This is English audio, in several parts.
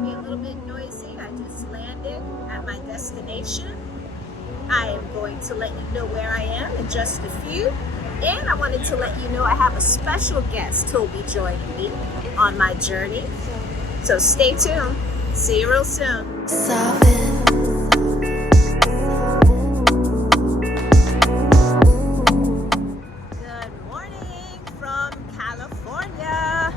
might be a little bit noisy. I just landed at my destination. I am going to let you know where I am in just a few. And I wanted to let you know I have a special guest who'll be joining me on my journey. So stay tuned. See you real soon. Good morning from California.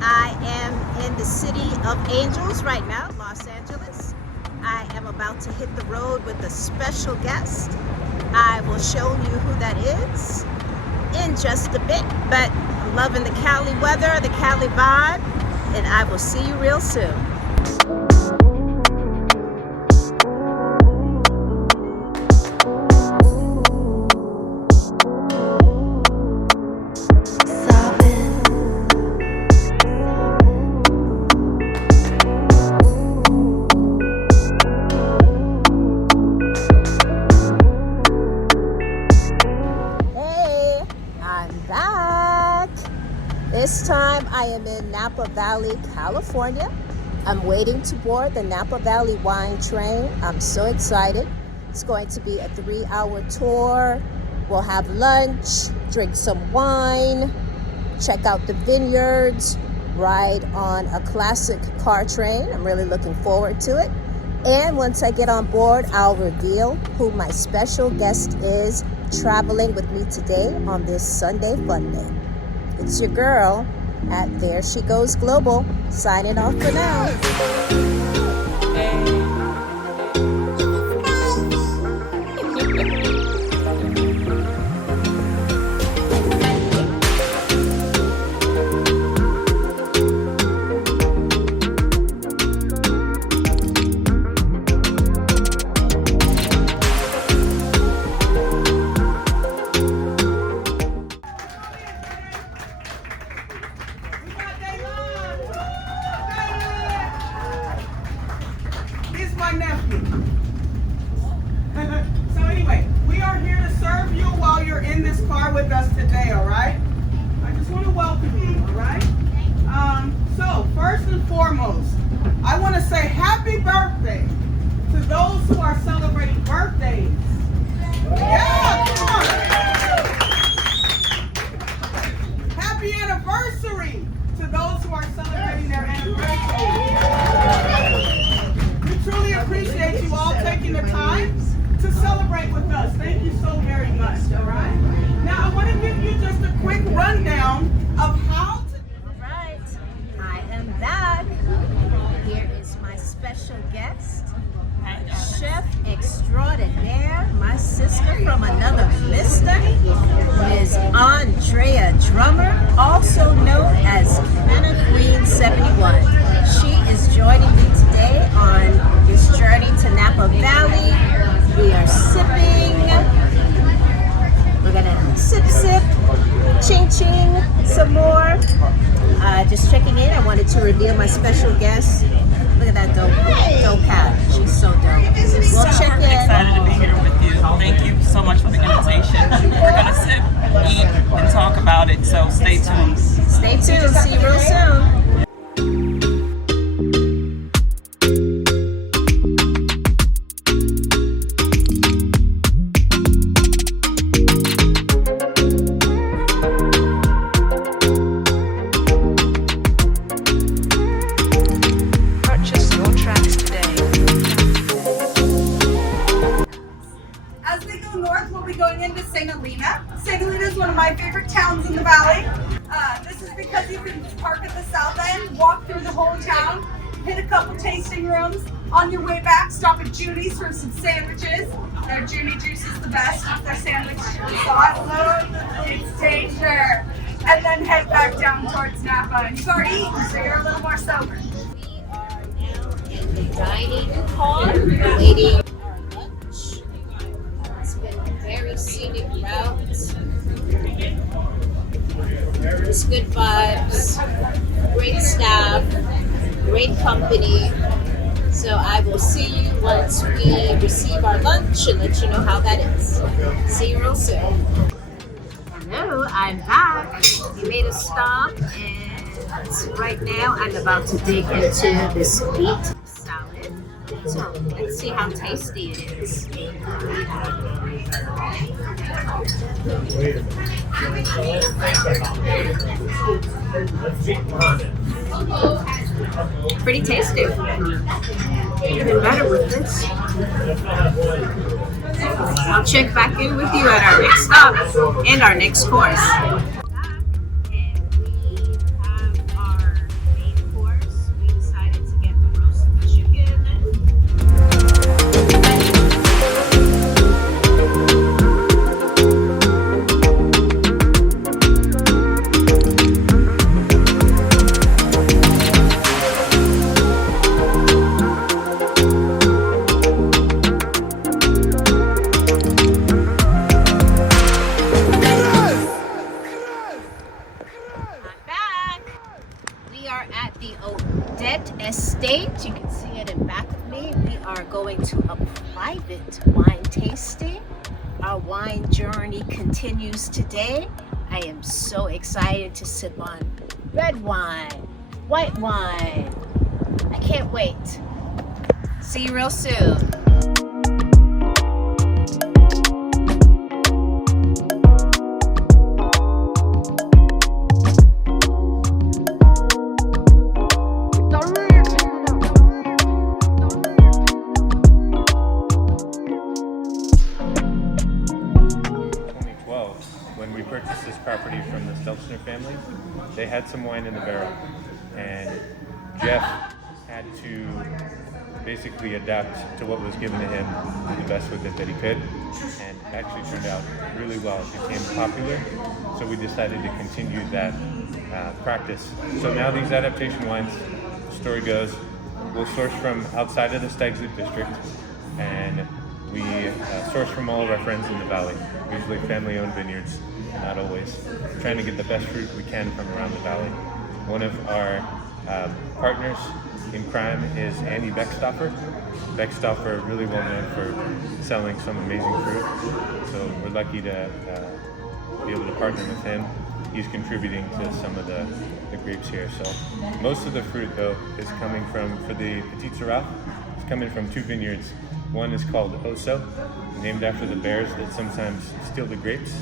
I am in the city of Angels right now, Los Angeles. I am about to hit the road with a special guest. I will show you who that is in just a bit, but I'm loving the Cali weather, the Cali vibe, and I will see you real soon. This time I am in Napa Valley, California. I'm waiting to board the Napa Valley Wine Train. I'm so excited. It's going to be a 3-hour tour. We'll have lunch, drink some wine, check out the vineyards, ride on a classic car train. I'm really looking forward to it. And once I get on board, I'll reveal who my special guest is traveling with me today on this Sunday Fun Day. It's your girl at There She Goes Global, signing off for now. My nephew. So anyway, we are here to serve you while you're in this car with us today, all right? I just want to welcome you, all right? So first and foremost, I want to say happy birthday to those who are celebrating birthdays. Yeah, come on. Happy anniversary to those who are celebrating their anniversary. Truly appreciate you all taking the time to celebrate with us. Thank you so very much, all right? Now, I want to give you just a quick rundown of how to... All right, I am back. Here is my special guest, Chef Extraordinaire, my sister from another mister, Ms. Andrea Drummer, also known as Canna Queen 71. She is joining me today on this journey to Napa Valley. We are sipping. We're gonna sip, ching, some more. Just checking in. I wanted to reveal my special guest. Look at that dope hat. She's so dope. We'll check in. Excited to be here with you. Thank you so much for the invitation. We're gonna sip, eat, and talk about it. So stay tuned. Stay tuned. See you real soon. St. Helena is one of my favorite towns in the valley. This is because you can park at the south end, walk through the whole town, hit a couple tasting rooms. On your way back, stop at Judy's for some sandwiches. Their Judy Juice is the best with their sandwich sauce. It's danger. And then head back down towards Napa. And you've already eaten, so you're a little more sober. We are now in the dining hall, waiting our lunch. It's been a very scenic route. It's good vibes, great staff, great company. So I will see you once we receive our lunch and let you know how that is. See you real soon. Hello, I'm back. We made a stop in So right now, I'm about to dig into this beet salad. So let's see how tasty it is. Pretty tasty. Even better with this. I'll check back in with you at our next stop and our next course. And we have our main course. We decided to get the roasted chicken. At the Odette Estate. You can see it in back of me. We are going to a private wine tasting. Our wine journey continues today. I am so excited to sip on red wine, white wine. I can't wait. See you real soon. When we purchased this property from the Stelzner family, they had some wine in the barrel, and Jeff had to basically adapt to what was given to him, do the best with it that he could, and actually turned out really well. It became popular, so we decided to continue that practice. So now these adaptation wines, the story goes, we'll source from outside of the Stag's Leap district, and we source from all of our friends in the valley, usually family-owned vineyards, not always. Trying to get the best fruit we can from around the valley. One of our partners in crime is Andy Beckstoffer. Beckstoffer, really well known for selling some amazing fruit. So we're lucky to be able to partner with him. He's contributing to some of the grapes here. So most of the fruit, though, is coming from, for the Petit Syrah, it's coming from two vineyards. One is called Oso, named after the bears that sometimes steal the grapes,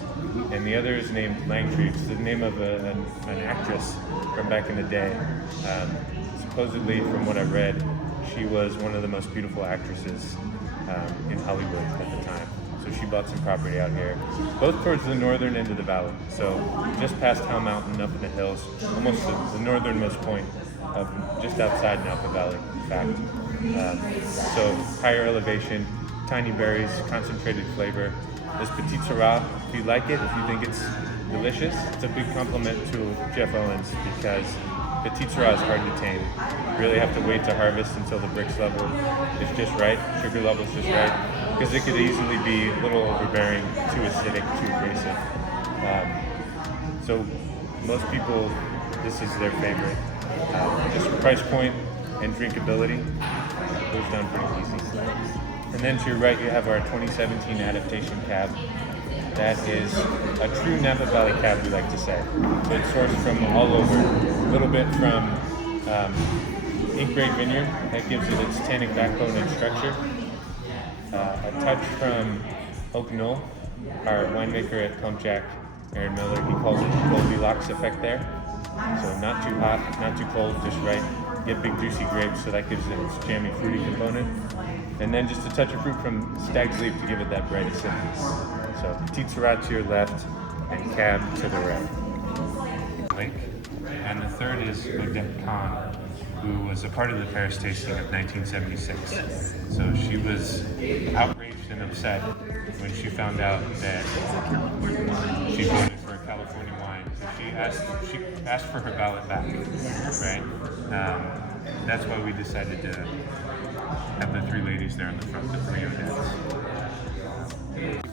and the other is named Langtree. It's the name of an actress from back in the day. Supposedly, from what I read, she was one of the most beautiful actresses in Hollywood at the time. So she bought some property out here, both towards the northern end of the valley. So just past Howe Mountain, up in the hills, almost the northernmost point of just outside Napa Valley, in fact. So higher elevation, tiny berries, concentrated flavor. This Petit Syrah, if you like it, if you think it's delicious, it's a big compliment to Jeff Owens, because Petit Syrah is hard to tame. You really have to wait to harvest until the brix level is just right, sugar level is just right, because it could easily be a little overbearing, too acidic, too aggressive. So most people, this is their favorite. Just price point and drinkability goes down pretty easy. And then to your right, you have our 2017 adaptation cab. That is a true Napa Valley cab, we like to say. So it's sourced from all over. A little bit from Ink Break Vineyard, that gives it its tannic backbone and structure. A touch from Oak Knoll, our winemaker at Pump Jack, Aaron Miller. He calls it the Goldilocks effect there. So not too hot, not too cold, just right. Get big juicy grapes, so that gives it its jammy fruity component. And then just a touch of fruit from Stag's Leap to give it that bright acidity. So Petit Syrah to your left and Cab to the right. Lake. And the third is Odette Khan, who was a part of the Paris tasting of 1976. So she was outraged and upset when she found out that she voted for a California wine. So she asked for her ballot back, right? That's why we decided to have the three ladies there in the front, the three Odettes.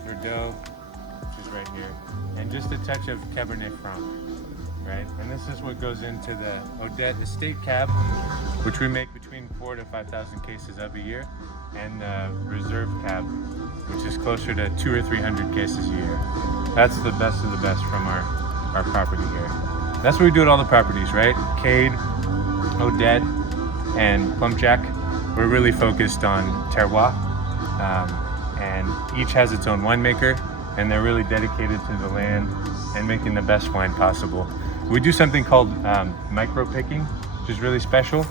Bordeaux, which is right here, and just a touch of Cabernet Franc, right? And this is what goes into the Odette Estate cab, which we make between 4,000 to 5,000 cases of a year, and the Reserve cab, which is closer to 200 or 300 cases a year. That's the best of the best from our property here. that's what we do at all the properties, right? Cade, Odette, and Plumpjack. We're really focused on terroir, and each has its own winemaker, and they're really dedicated to the land and making the best wine possible. We do something called micro picking, which is really special.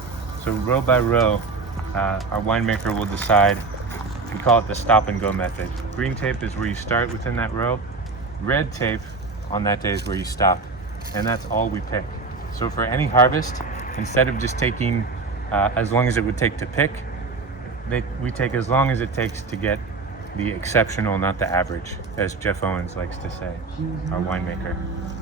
So row by row, our winemaker will decide. We call it the stop and go method. Green tape is where you start within that row. Red tape on that day is where you stop. And that's all we pick. So for any harvest, instead of just taking as long as it would take to pick, we take as long as it takes to get the exceptional, not the average, as Jeff Owens likes to say, our winemaker.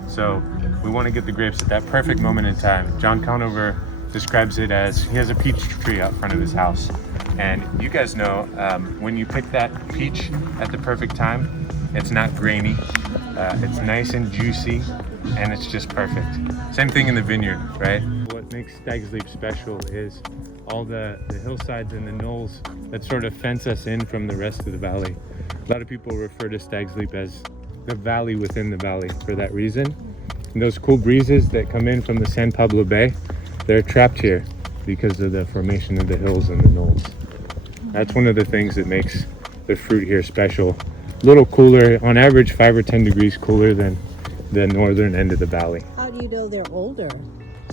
So we want to get the grapes at that perfect moment in time. John Conover describes it as he has a peach tree out front of his house. And you guys know, when you pick that peach at the perfect time, it's not grainy, it's nice and juicy, and it's just perfect. Same thing in the vineyard, right? What makes Stag's Leap special is all the hillsides and the knolls that sort of fence us in from the rest of the valley. A lot of people refer to Stag's Leap as the valley within the valley for that reason. And those cool breezes that come in from the San Pablo Bay, they're trapped here because of the formation of the hills and the knolls. That's one of the things that makes the fruit here special. A little cooler, on average 5 or 10 degrees cooler than the northern end of the valley. How do you know they're older?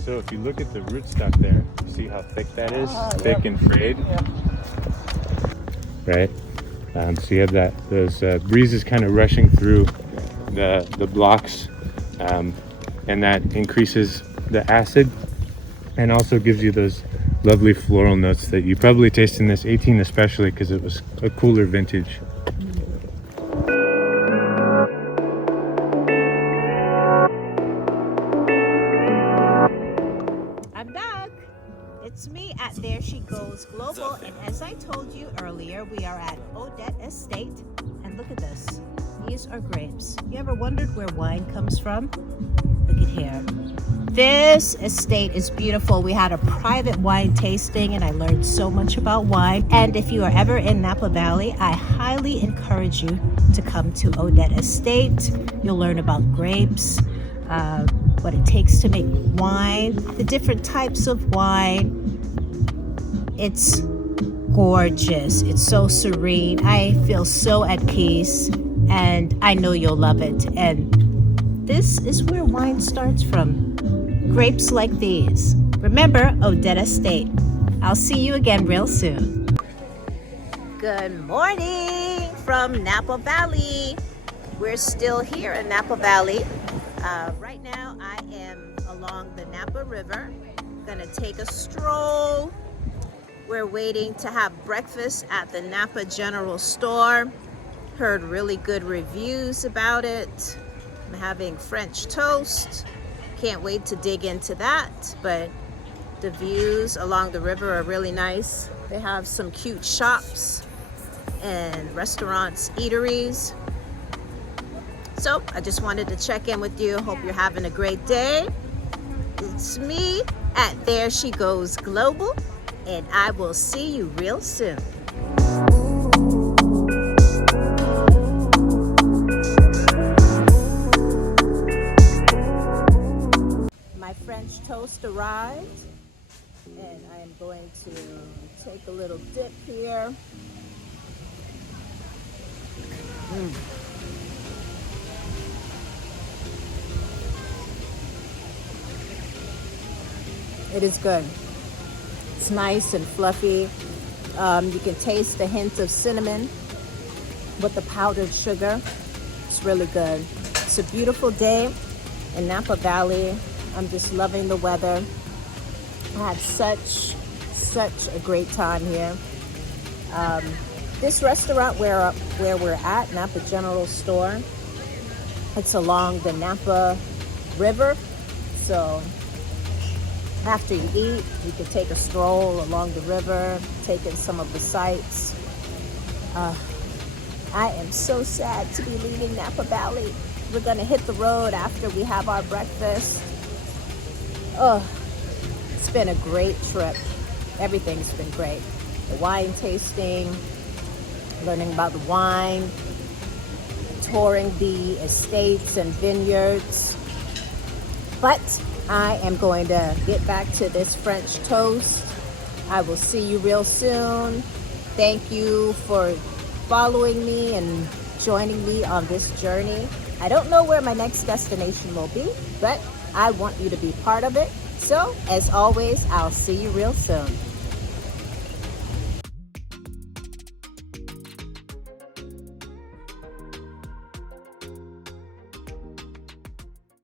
So if you look at the rootstock there, you see how thick that is? Thick and frayed. Right? So you have those breezes kind of rushing through the blocks, and that increases the acid and also gives you those lovely floral notes that you probably taste in this 18 especially because it was a cooler vintage. I'm back. It's me at There She Goes Global, and as I told you earlier, we are at Odette Estate, and look at this. These are grapes. You ever wondered where wine comes from? Look at here. This estate is beautiful. We had a private wine tasting and I learned so much about wine. And if you are ever in Napa Valley, I highly encourage you to come to Odette Estate. You'll learn about grapes, what it takes to make wine, the different types of wine. It's gorgeous. It's so serene. I feel so at peace and I know you'll love it. And this is where wine starts from. Grapes like these. Remember, Odette Estate. I'll see you again real soon. Good morning from Napa Valley. We're still here in Napa Valley. Right now I am along the Napa River. Gonna take a stroll. We're waiting to have breakfast at the Napa General Store. Heard really good reviews about it. I'm having French toast. Can't wait to dig into that, but the views along the river are really nice. They have some cute shops and restaurants, eateries. So I just wanted to check in with you. Hope you're having a great day. It's me at There She Goes Global, and I will see you real soon. My French toast arrived, and I am going to take a little dip here. It is good. It's nice and fluffy. You can taste the hint of cinnamon with the powdered sugar. It's really good. It's a beautiful day in Napa Valley. I'm just loving the weather. I had such a great time here. This restaurant where we're at, Napa General Store, it's along the Napa River. So after you eat, you can take a stroll along the river, take in some of the sights. I am so sad to be leaving Napa Valley. We're gonna hit the road after we have our breakfast. Oh, it's been a great trip. Everything's been great. The wine tasting, learning about the wine, touring the estates and vineyards. But I am going to get back to this French toast. I will see you real soon. Thank you for following me and joining me on this journey. I don't know where my next destination will be, but I want you to be part of it. So, as always, I'll see you real soon.